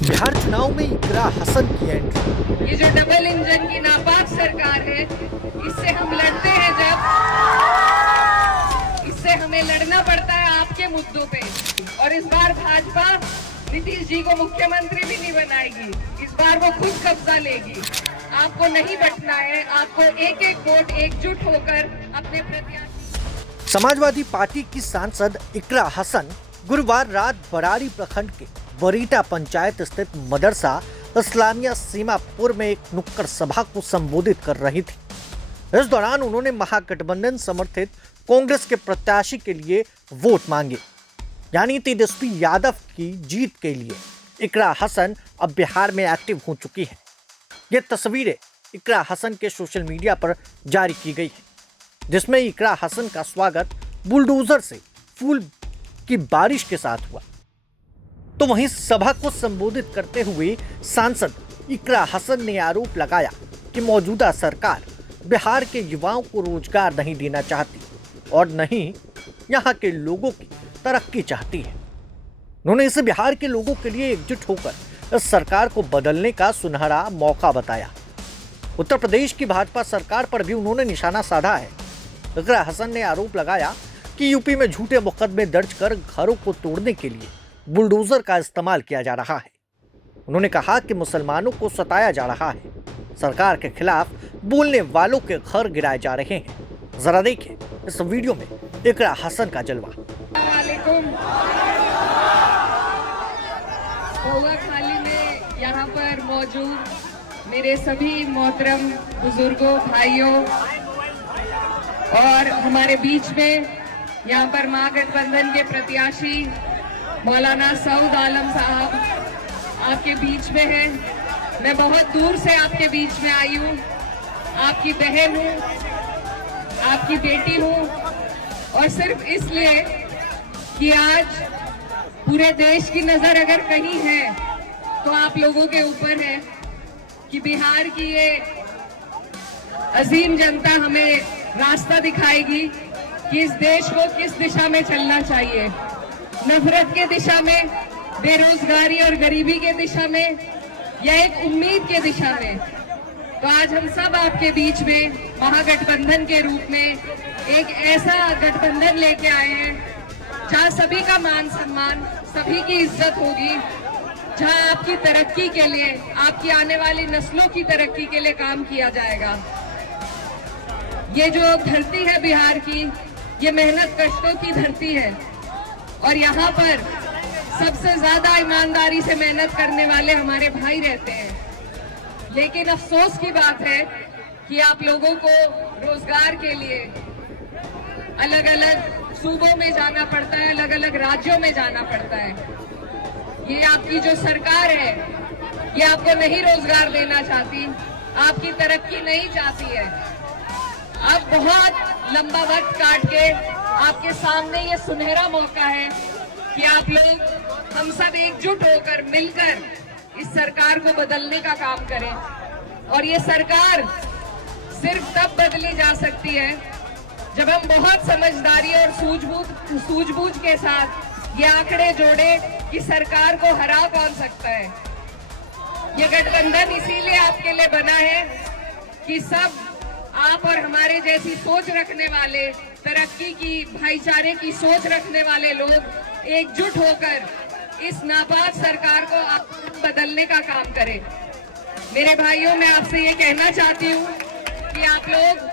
बिहार चुनाव में इकरा हसन की एंट्री। ये जो डबल इंजन की नापाक सरकार है, इससे हम लड़ते हैं इससे हमें लड़ना पड़ता है आपके मुद्दों पे। और इस बार भाजपा नीतीश जी को मुख्यमंत्री भी नहीं बनाएगी, इस बार वो खुद कब्जा लेगी। आपको नहीं बचना है, आपको एक एक वोट एकजुट होकर अपने प्रत्याशी। समाजवादी पार्टी की सांसद इकरा हसन गुरुवार रात बरारी प्रखंड के वरीटा पंचायत स्थित मदरसा इस्लामिया सीमापुर में एक नुक्कड़ सभा को संबोधित कर रही थी। इस दौरान उन्होंने महागठबंधन समर्थित कांग्रेस के प्रत्याशी के लिए वोट मांगे, यानी तेजस्वी यादव की जीत के लिए। इकरा हसन अब बिहार में एक्टिव हो चुकी है। ये तस्वीरें इकरा हसन के सोशल मीडिया पर जारी की गई है, जिसमें इकरा हसन का स्वागत बुलडोजर से फूल की बारिश के साथ हुआ। तो वहीं सभा को संबोधित करते हुए सांसद इकरा हसन ने आरोप लगाया कि मौजूदा सरकार बिहार के युवाओं को रोजगार नहीं देना चाहती और न ही यहाँ के लोगों की तरक्की चाहती है। उन्होंने इसे बिहार के लोगों के लिए एकजुट होकर इस सरकार को बदलने का सुनहरा मौका बताया। उत्तर प्रदेश की भाजपा सरकार पर भी उन्होंने निशाना साधा है। इकरा हसन ने आरोप लगाया कि यूपी में झूठे मुकदमे दर्ज कर घरों को तोड़ने के लिए बुलडोजर का इस्तेमाल किया जा रहा है। उन्होंने कहा कि मुसलमानों को सताया जा रहा है। सरकार के खिलाफ बोलने वालों के घर गिराए जा रहे हैं। जरा देखिए इस वीडियो में इकरा हसन का जलवा। खाली में यहाँ पर मौजूद मेरे सभी मोहतरम बुजुर्गों, भाइयों और हमारे बीच में यहाँ पर महागठबंधन के प्रत्याशी मौलाना सऊद आलम साहब आपके बीच में हैं। मैं बहुत दूर से आपके बीच में आई हूँ, आपकी बहन हूँ, आपकी बेटी हूँ, और सिर्फ इसलिए कि आज पूरे देश की नजर अगर कहीं है तो आप लोगों के ऊपर है कि बिहार की ये अजीम जनता हमें रास्ता दिखाएगी कि इस देश को किस दिशा में चलना चाहिए। नफरत के दिशा में, बेरोजगारी और गरीबी के दिशा में, या एक उम्मीद के दिशा में। तो आज हम सब आपके बीच में महागठबंधन के रूप में एक ऐसा गठबंधन लेके आए हैं जहां सभी का मान सम्मान, सभी की इज्जत होगी, जहां आपकी तरक्की के लिए, आपकी आने वाली नस्लों की तरक्की के लिए काम किया जाएगा। ये जो धरती है बिहार की, ये मेहनत कष्टों की धरती है और यहाँ पर सबसे ज्यादा ईमानदारी से मेहनत करने वाले हमारे भाई रहते हैं। लेकिन अफसोस की बात है कि आप लोगों को रोजगार के लिए अलग अलग सूबों में जाना पड़ता है, अलग अलग राज्यों में जाना पड़ता है। ये आपकी जो सरकार है, ये आपको नहीं रोजगार देना चाहती, आपकी तरक्की नहीं चाहती है। अब बहुत लंबा वक्त काट के आपके सामने ये सुनहरा मौका है कि आप लोग, हम सब एकजुट होकर मिलकर इस सरकार को बदलने का काम करें। और ये सरकार सिर्फ तब बदली जा सकती है जब हम बहुत समझदारी और सूझबूझ के साथ ये आंकड़े जोड़े कि सरकार को हरा कौन सकता है। ये गठबंधन इसीलिए आपके लिए बना है कि सब आप और हमारे जैसी सोच रखने वाले, तरक्की की, भाईचारे की सोच रखने वाले लोग एकजुट होकर इस नापाक सरकार को बदलने का काम करें। मेरे भाइयों, मैं आपसे ये कहना चाहती हूँ कि आप लोग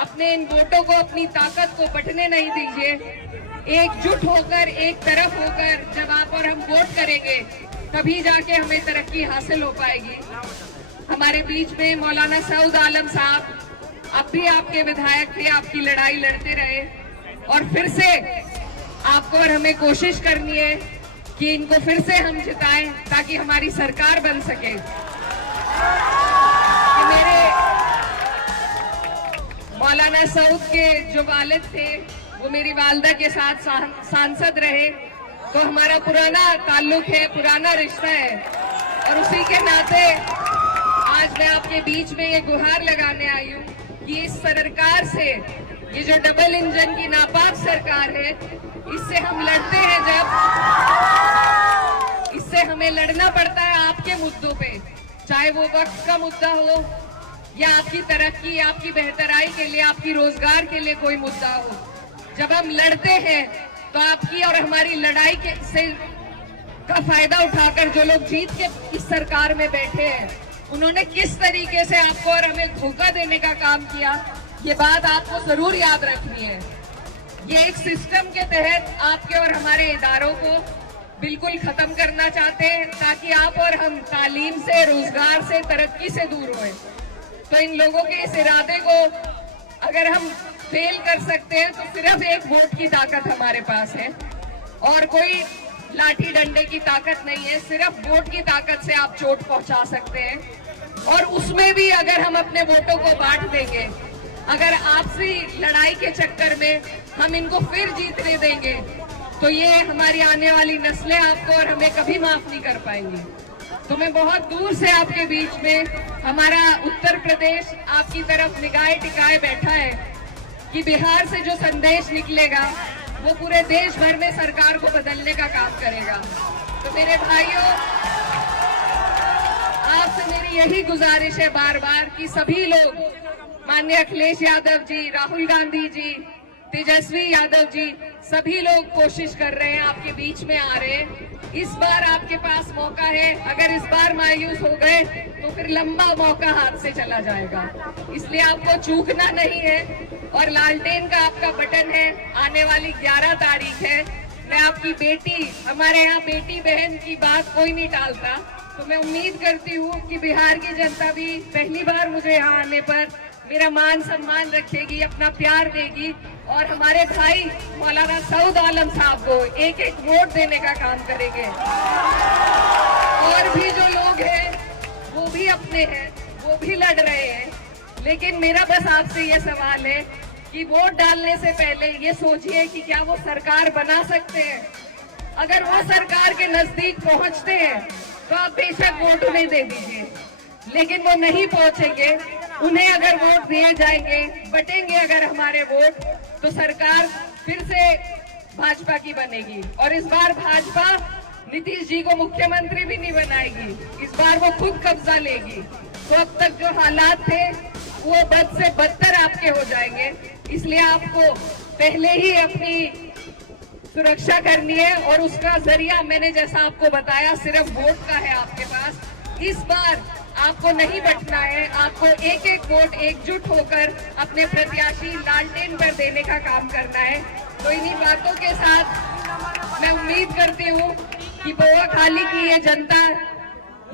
अपने इन वोटों को, अपनी ताकत को बंटने नहीं दीजिए। एकजुट होकर, एक तरफ होकर जब आप और हम वोट करेंगे, तभी जाके हमें तरक्की हासिल हो पाएगी। हमारे बीच में मौलाना सऊद आलम साहब, अब भी आपके विधायक थे, आपकी लड़ाई लड़ते रहे, और फिर से आपको और हमें कोशिश करनी है कि इनको फिर से हम जिताएं ताकि हमारी सरकार बन सके। कि मेरे मौलाना सऊद के जो वालिद थे, वो मेरी वालदा के साथ सांसद रहे, तो हमारा पुराना ताल्लुक है, पुराना रिश्ता है, और उसी के नाते आज मैं आपके बीच में ये गुहार लगाने आई हूँ कि इस सरकार से, ये जो डबल इंजन की नापाक सरकार है, इससे हम लड़ते हैं जिससे हमें लड़ना पड़ता है आपके मुद्दों पे, चाहे वो वक्त का मुद्दा हो या आपकी तरक्की, आपकी बेहतराई के लिए, आपकी रोजगार के लिए कोई मुद्दा हो। जब हम लड़ते हैं तो आपकी और हमारी लड़ाई के से का फायदा उठाकर जो लोग जीत के इस सरकार में बैठे हैं, उन्होंने किस तरीके से आपको और हमें धोखा देने का काम किया, ये बात आपको जरूर याद रखनी है। ये एक सिस्टम के तहत आपके और हमारे इदारों को बिल्कुल खत्म करना चाहते हैं ताकि आप और हम तालीम से, रोजगार से, तरक्की से दूर हों। तो इन लोगों के इस इरादे को अगर हम फेल कर सकते हैं तो सिर्फ एक वोट की ताकत हमारे पास है और कोई लाठी डंडे की ताकत नहीं है। सिर्फ वोट की ताकत से आप चोट पहुंचा सकते हैं और उसमें भी अगर हम अपने वोटों को बांट देंगे, अगर आपसी लड़ाई के चक्कर में हम इनको फिर जीतने देंगे तो ये हमारी आने वाली नस्लें आपको और हमें कभी माफ नहीं कर पाएंगी। तो मैं बहुत दूर से आपके बीच में, हमारा उत्तर प्रदेश आपकी तरफ निगाहें टिकाए बैठा है कि बिहार से जो संदेश निकलेगा वो पूरे देश भर में सरकार को बदलने का काम करेगा। तो मेरे भाइयों, आपसे मेरी यही गुजारिश है बार बार कि सभी लोग, माननीय अखिलेश यादव जी, राहुल गांधी जी, तेजस्वी यादव जी, सभी लोग कोशिश कर रहे हैं, आपके बीच में आ रहे हैं। इस बार आपके पास मौका है। अगर इस बार मायूस हो गए तो फिर लंबा मौका हाथ से चला जाएगा, इसलिए आपको चूकना नहीं है। और लालटेन का आपका बटन है, आने वाली 11 तारीख है। मैं आपकी बेटी, हमारे यहाँ बेटी बहन की बात कोई नहीं टालता, तो मैं उम्मीद करती हूँ कि बिहार की जनता भी पहली बार मुझे यहाँ आने पर मेरा मान सम्मान रखेगी, अपना प्यार देगी और हमारे भाई मौलाना सऊद आलम साहब को एक एक वोट देने का काम करेंगे। और भी जो लोग हैं वो भी अपने हैं, वो भी लड़ रहे हैं, लेकिन मेरा बस आपसे ये सवाल है कि वोट डालने से पहले ये सोचिए कि क्या वो सरकार बना सकते हैं। अगर वो सरकार के नजदीक पहुंचते हैं तो आप बेशक वोट उन्हें दे दीजिए, लेकिन वो नहीं पहुंचेंगे, उन्हें अगर वोट दिए जाएंगे, बटेंगे अगर हमारे वोट, तो सरकार फिर से भाजपा की बनेगी। और इस बार भाजपा नीतीश जी को मुख्यमंत्री भी नहीं बनाएगी, इस बार वो खुद कब्जा लेगी। तो अब तक जो हालात थे वो बद से बदतर आपके हो जाएंगे, इसलिए आपको पहले ही अपनी सुरक्षा करनी है और उसका जरिया मैंने जैसा आपको बताया सिर्फ वोट का है आपके पास। इस बार आपको नहीं बटना है, आपको एक एक वोट एकजुट होकर अपने प्रत्याशी लालटेन पर देने का काम करना है। तो इन्हीं बातों के साथ मैं उम्मीद करती हूँ कि बोआखाली की ये जनता,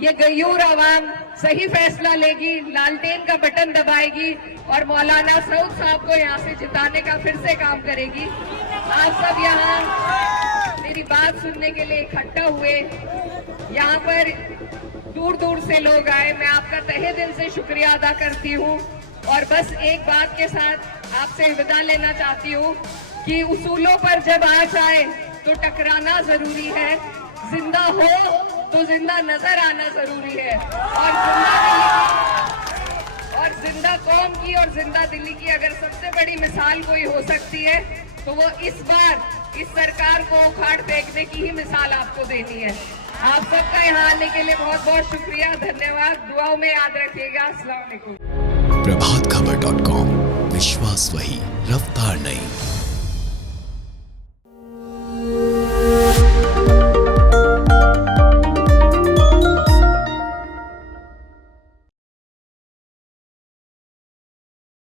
ये गयूर आवाम सही फैसला लेगी, लालटेन का बटन दबाएगी और मौलाना सऊद साहब को यहाँ से जिताने का फिर से काम करेगी। आप सब यहाँ मेरी बात सुनने के लिए इकट्ठा हुए, यहाँ पर दूर दूर से लोग आए, मैं आपका तहे दिल से शुक्रिया अदा करती हूँ। और बस एक बात के साथ आपसे विदा लेना चाहती हूँ कि उसूलों पर जब आँच आए तो टकराना जरूरी है, जिंदा हो तो जिंदा नजर आना जरूरी है। और जिंदा कौम की और जिंदा दिल्ली की अगर सबसे बड़ी मिसाल कोई हो सकती है तो वो इस बार इस सरकार को उखाड़ फेंकने की ही मिसाल आपको देनी है। आप सबका यहाँ आने के लिए बहुत बहुत शुक्रिया, धन्यवाद। दुआओं में याद रखिएगा। अस्सलाम वालेकुम। प्रभातखबर.com, विश्वास वही, रफ्तार नहीं।